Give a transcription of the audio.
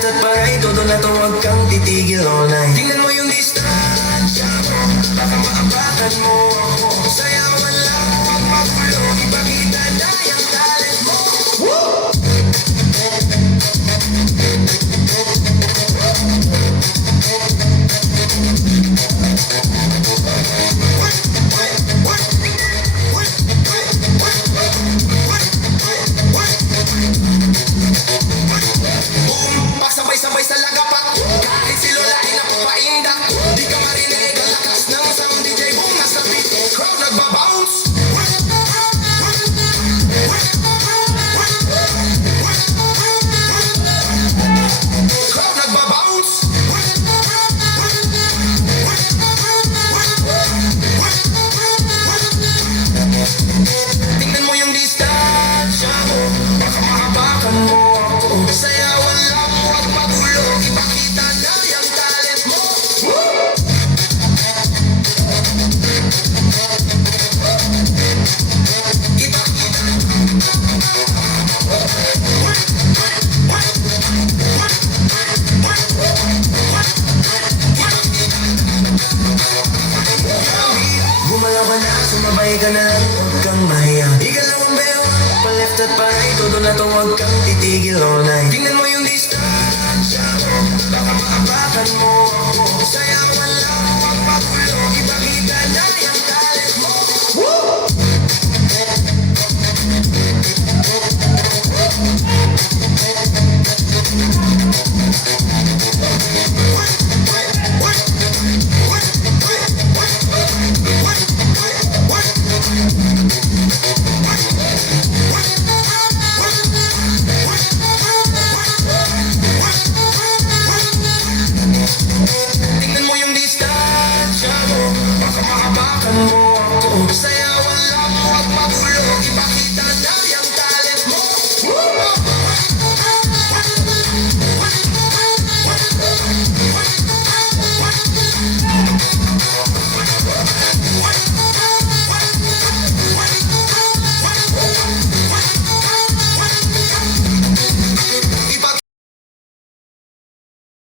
left at pa right, todo na to huwag kang titigil all night. Tingnan mo yung distansya mo, baka maapakan mo ako. Sayawan lang, huwag makulong, ipakita na yung talent mo. Woo! Sabay sa lagapak, kahit si Lola ay napapaindak. Di ka marinig ang lakas ng sound, DJ boom nasa beat, crowd nagbabounce. Crowd nagbabounce. Tingnan mo yung distansya mo, baka mahabakan mo ako. Sayawan lang, huwag magulo, ipakita na yung talent mo. Gumalaw ka na, sumabay ka na, huwag kang mahiya. Igalaw ang bell, pa left at pa right, todo na to huwag kang titigil all night. Tingnan mo yung distansya mo, baka maapakan mo ako. Sayawan lang, huwag magulo, ipakita na yung talent mo. Woo! Tingnan mo yung distansya mo, baka mahabakan mo ako.